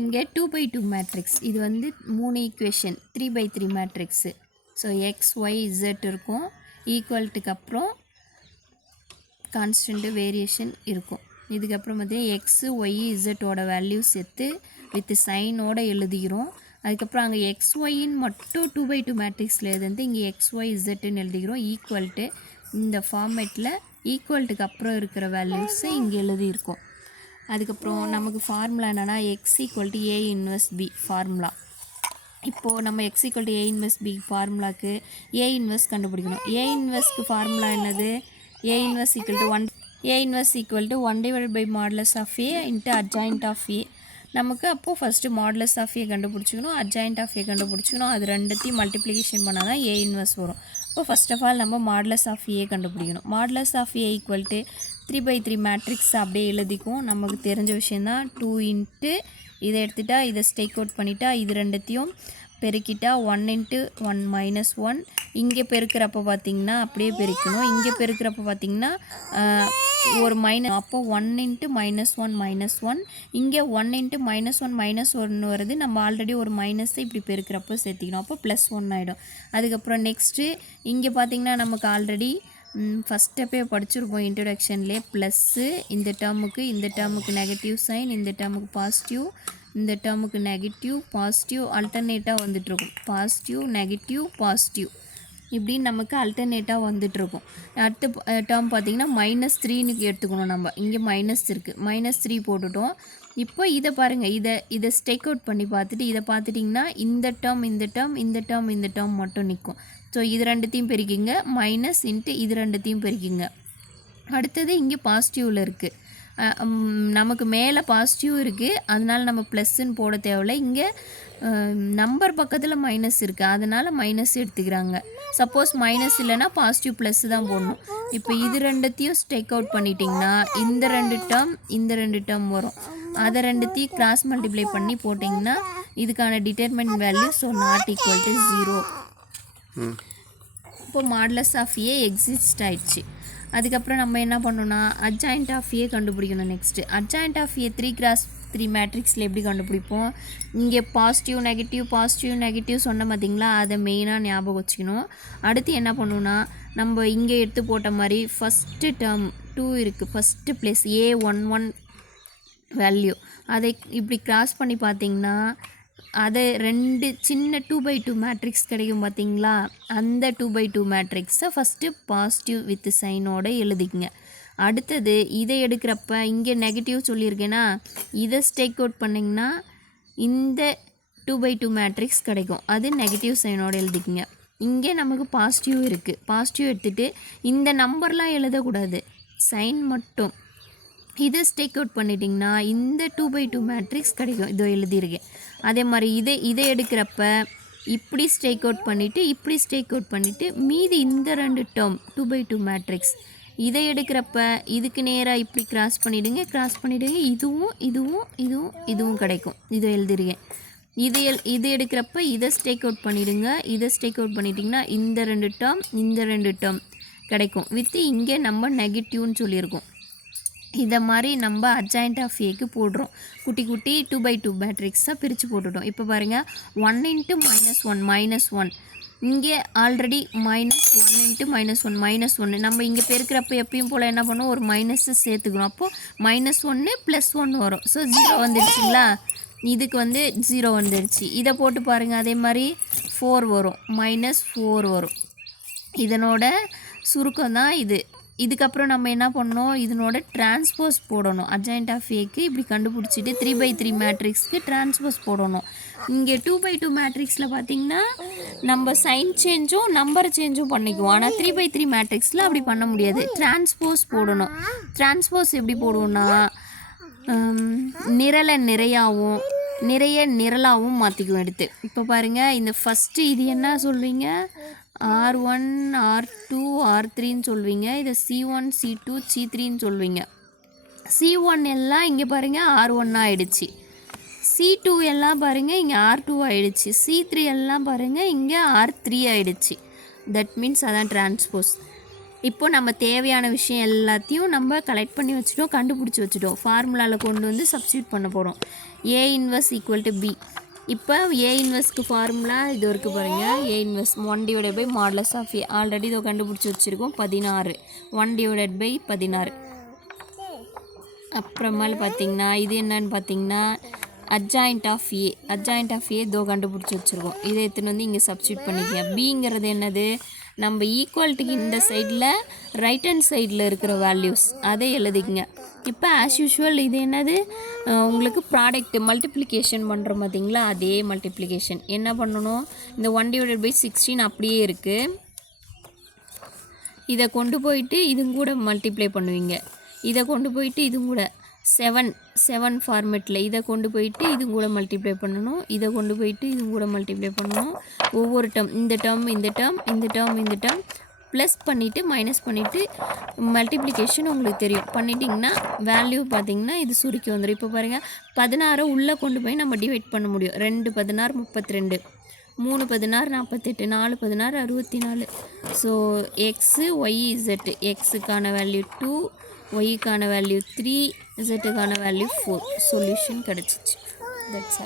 இங்கே 2/2 மேட்ரிக்ஸ். இது வந்து 3 equation 3/3 matrix. So x y z இருக்கும். ஈக்குவல்ட்டுக்கு அப்புறம் கான்ஸ்டன்ட்டு வேரியேஷன் இருக்கும். இதுக்கப்புறம் பார்த்தீங்கன்னா எக்ஸு ஒய் இசட்டோட வேல்யூஸ் எடுத்து வித் சைனோட எழுதிக்கிறோம். அதுக்கப்புறம் அங்கே எக்ஸ் ஒய்ன்னு மட்டும் 2/2 மேட்ரிக்ஸில் எழுதுந்து இங்கே எக்ஸ் ஒய் இசட்டுன்னு எழுதிக்கிறோம். ஈக்குவல்ட்டு இந்த ஃபார்மேட்டில் ஈக்குவல்ட்டுக்கு அப்புறம் இருக்கிற வேல்யூஸை இங்கே எழுதியிருக்கோம். அதுக்கப்புறம் நமக்கு ஃபார்முலா என்னென்னா x equal to A inverse B formula. இப்போது நம்ம x equal to A inverse B ஃபார்முலாவுக்கு ஏ இன்வெர்ஸ் கண்டுபிடிக்கணும். ஏ இன்வெர்ஸ்க்கு ஃபார்முலா என்னது? A inverse equal to 1 divided by modulus of A into adjoint of A. நமக்கு அப்போது first modulus of A கண்டுபிடிச்சிக்கணும், adjoint of A கண்டுபிடிச்சிக்கணும். அது ரெண்டுத்தையும் மல்டிப்ளிகேஷன் பண்ணால் தான் ஏ இன்வெர்ஸ் வரும். இப்போ ஃபஸ்ட் ஆஃப் ஆல் நம்ம மாடுலஸ் ஆஃப் ஏ கண்டுபிடிக்கணும். Modulus of a equal to 3/3 matrix அப்படியே எழுதிக்கும். நமக்கு தெரிஞ்ச விஷயந்தான். 2 இன்ட்டு இதை எடுத்துட்டா இதை ஸ்டேக் அவுட் பண்ணிட்டா இது ரெண்டுத்தையும் பெருக்கிட்டா 1 இன்ட்டு 1 மைனஸ் 1. இங்கே பெருக்கிறப்ப பார்த்திங்கன்னா அப்படியே பெருக்கணும். இங்கே பெருக்கிறப்ப பார்த்திங்கன்னா ஒரு மைனஸ், அப்போ 1 இன்ட்டு -1 -1. இங்கே 1 இன்ட்டு -1 -1 வருது. நம்ம ஆல்ரெடி ஒரு மைனஸை இப்படி பெருக்கிறப்போ சேர்த்திக்கணும். அப்போ +1 ஆகிடும். அதுக்கப்புறம் நெக்ஸ்ட்டு இங்கே பார்த்திங்கன்னா நமக்கு ஆல்ரெடி ஃபஸ்ட் ஸ்டெப்பே படிச்சிருப்போம் இன்ட்ரடக்ஷன்லேயே. ப்ளஸ்ஸு இந்த டேர்முக்கு நெகட்டிவ் சைன், இந்த டேர்முக்கு பாசிட்டிவ், இந்த டேர்முக்கு நெகட்டிவ் பாசிட்டிவ் அல்டர்னேட்டாக வந்துட்டுருக்கும். பாசிட்டிவ் நெகட்டிவ் பாசிட்டிவ் இப்படின்னு நமக்கு அல்டர்னேட்டாக வந்துட்டுருக்கும். அடுத்த டேர்ம் பார்த்திங்கன்னா -3ன்னு எடுத்துக்கணும். நம்ம இங்கே மைனஸ் இருக்குது, -3 போட்டுட்டோம். இப்போ இதை பாருங்கள், இதை ஸ்டேக் அவுட் பண்ணி பார்த்துட்டு இதை பார்த்துட்டிங்கன்னா இந்த டேர்ம் மட்டும் நிற்கும். ஸோ இது ரெண்டுத்தையும் பெருக்கிங்க, மைனஸ் இன்ட்டு இது ரெண்டுத்தையும் பெருக்கிங்க. அடுத்தது இங்கே பாசிட்டிவில் இருக்குது. நமக்கு மேலே பாசிட்டிவ் இருக்குது, அதனால் நம்ம ப்ளஸ்ன்னு போட தேவையில்ல. இங்கே நம்பர் பக்கத்தில் மைனஸ் இருக்குது, அதனால் மைனஸ் எடுத்துக்கிறாங்க. சப்போஸ் மைனஸ் இல்லைன்னா பாசிட்டிவ் ப்ளஸ் தான் போடணும். இப்போ இது ரெண்டுத்தையும் ஸ்டேக் அவுட் பண்ணிட்டிங்கன்னா இந்த ரெண்டு டேர்ம் வரும். அதை ரெண்டுத்தையும் கிராஸ் மல்டிப்ளை பண்ணி போட்டிங்கன்னா இதுக்கான determinant value so not equal to 0. இப்போ மாடுலஸ் ஆஃப் ஏ எக்ஸிஸ்ட் ஆயிடுச்சு. அதுக்கப்புறம் நம்ம என்ன பண்ணணும்னா அட்ஜாயிண்ட் ஆஃப் ஏ கண்டுபிடிக்கணும். Next adjoint of A 3x3 மேட்ரிக்ஸில் எப்படி கண்டுபிடிப்போம்? இங்கே பாசிட்டிவ் நெகட்டிவ் சொன்ன பார்த்திங்களா, அதை மெயினாக ஞாபகம் வச்சுக்கணும். அடுத்து என்ன பண்ணணும்னா நம்ம இங்கே எடுத்து போட்ட மாதிரி ஃபஸ்ட்டு டேர்ம் 2 இருக்குது, ஃபஸ்ட்டு ப்ளேஸ் A11 வேல்யூ அதை இப்படி கிராஸ் பண்ணி பார்த்திங்கன்னா அதை ரெண்டு சின்ன 2/2 மேட்ரிக்ஸ் கிடைக்கும் பார்த்திங்களா. அந்த 2/2 மேட்ரிக்ஸை ஃபஸ்ட்டு பாசிட்டிவ் வித் சைனோடு எழுதிக்கங்க. அடுத்தது இதை எடுக்கிறப்ப இங்கே நெகட்டிவ் சொல்லியிருக்கேன்னா இதை ஸ்டேக் அவுட் பண்ணிங்கன்னா இந்த 2/2 மேட்ரிக்ஸ் கிடைக்கும். அது நெகட்டிவ் சைனோடு எழுதிக்கங்க. இங்கே நமக்கு பாசிட்டிவ் இருக்குது, பாசிட்டிவ் எடுத்துகிட்டு இந்த நம்பர்லாம் எழுதக்கூடாது, சைன் மட்டும். இதை ஸ்டேக் அவுட் பண்ணிட்டிங்கன்னா இந்த 2/2 மேட்ரிக்ஸ் கிடைக்கும். இதோ எழுதியிருக்கேன். அதே மாதிரி இதை எடுக்கிறப்ப இப்படி ஸ்டேக் அவுட் பண்ணிவிட்டு மீதி இந்த ரெண்டு டேர்ம் 2/2 மேட்ரிக்ஸ் இதை எடுக்கிறப்ப இதுக்கு நேராக இப்படி கிராஸ் பண்ணிவிடுங்க. இதுவும் கிடைக்கும். இதை எழுதிருக்கேன். இது எடுக்கிறப்ப இதை ஸ்டேக் அவுட் பண்ணிவிடுங்க. இதை ஸ்டேக் அவுட் பண்ணிட்டிங்கன்னா இந்த ரெண்டு டேர்ம் கிடைக்கும். வித்து இங்கே நம்ம நெகட்டிவ்னு சொல்லியிருக்கோம். இதை மாதிரி நம்ம அட்ஜாயிண்ட் ஆஃப் ஏக்கு போடுறோம். குட்டி 2/2 மேட்ரிக்ஸாக பிரித்து போட்டுட்டோம். இப்போ பாருங்கள் 1 இன்ட்டு -1 இங்கே ஆல்ரெடி -1 இன்ட்டு -1 நம்ம இங்கே பெருக்கிறப்ப எப்பயும் போல் என்ன பண்ணுவோம், ஒரு மைனஸை சேர்த்துக்கணும். அப்போது -1 +1 வரும். ஸோ 0 வந்துடுச்சிங்களா. இதுக்கு 0 வந்துடுச்சு. இதை போட்டு பாருங்கள், அதே மாதிரி 4 வரும், -4 வரும். இதனோட சுருக்கம் தான் இது. இதுக்கப்புறம் நம்ம என்ன பண்ணணும், இதனோட டிரான்ஸ்போஸ் போடணும். அட்ஜாயிண்ட் ஆஃப் ஏக்கு இப்படி கண்டுபிடிச்சிட்டு 3/3 மேட்ரிக்ஸ்க்கு டிரான்ஸ்போஸ் போடணும். இங்கே 2/2 மேட்ரிக்ஸில் பார்த்திங்கன்னா நம்ம சைன் சேஞ்சும் நம்பர் சேஞ்சும் பண்ணிக்குவோம். ஆனால் 3/3 மேட்ரிக்ஸில் அப்படி பண்ண முடியாது, டிரான்ஸ்போஸ் போடணும். டிரான்ஸ்போஸ் எப்படி போடுவோம்னா நிறைய நிரலாகவும் மாற்றிக்குவோம் எடுத்து. இப்போ பாருங்கள், இந்த ஃபஸ்ட்டு இது என்ன சொல்வீங்க, R1 R2 R3ன்னு சொல்வீங்க. இதை C1 C2 C3ன்னு சொல்வீங்க. C1 எல்லாம் இங்கே பாருங்கள் R1 ஆகிடுச்சு. C2 எல்லாம் பாருங்கள் இங்கே R2 ஆகிடுச்சு. C3 எல்லாம் பாருங்கள் இங்கே R3 ஆகிடுச்சு. தட் மீன்ஸ் அதான் டிரான்ஸ்போஸ். இப்போ நம்ம தேவையான விஷயம் எல்லாத்தையும் நம்ம கலெக்ட் பண்ணி வச்சுட்டோம், கண்டுபிடிச்சி வச்சுட்டோம். ஃபார்முலாவில் கொண்டு வந்து சப்ஸ்டியூட் பண்ண போகிறோம். A inverse equal to B. இப்போ ஏ இன்வெர்ஸ்க்கு ஃபார்முலா இது இருக்குது பாருங்கள். A inverse 1 / modulus of A already இதை கண்டுபிடிச்சி வச்சுருக்கோம். 16 1/16. அப்புறமேல பார்த்திங்கன்னா இது என்னன்னு பார்த்திங்கன்னா adjoint of A. Adjoint of A இதோ கண்டுபிடிச்சி வச்சுருக்கோம். இதை எடுத்துன்னு வந்து இங்கே சப்ஸ்டியூட் பண்ணிக்கங்க. பிங்கிறது என்னது, நம்ம ஈக்குவல்ட்டுக்கு இந்த சைடில் ரைட் ஹேண்ட் சைடில் இருக்கிற வேல்யூஸ் அதை எழுதிக்கங்க. இப்போ ஆஸ் யூஷுவல் இது என்னது, உங்களுக்கு ப்ராடக்ட் மல்டிப்ளிகேஷன் பண்ணுறோம் பார்த்தீங்களா, அதே மல்டிப்ளிகேஷன் என்ன பண்ணணும், இந்த 1/16 அப்படியே இருக்குது. இதை கொண்டு போயிட்டு இதுங்க கூட மல்டிப்ளை பண்ணுவீங்க. இதை கொண்டு போயிட்டு இதுங்க கூட 7 ஃபார்மேட்டில் இதை கொண்டு போயிட்டு இது கூட மல்டிப்ளை பண்ணணும். இதை கொண்டு போயிட்டு இது கூட மல்டிப்ளை பண்ணணும். ஒவ்வொரு டேர்ம் இந்த டேர்ம் ப்ளஸ் பண்ணிவிட்டு மைனஸ் பண்ணிவிட்டு மல்டிப்ளிகேஷன் உங்களுக்கு தெரியும். பண்ணிட்டிங்கன்னா வேல்யூ பார்த்திங்கன்னா இது சுருக்கி வந்துடும். இப்போ பாருங்கள் 16 உள்ளே கொண்டு போய் நம்ம டிவைட் பண்ண முடியும். 2 16 32, 3 16 48, 4 16 64. ஸோ எக்ஸு ஒய் இசட், எக்ஸுக்கான வேல்யூ 2, ஒய்க்கான வேல்யூ 3, இசட்டுக்கான வேல்யூ 4. சொல்யூஷன் கிடச்சிச்சு. That's all.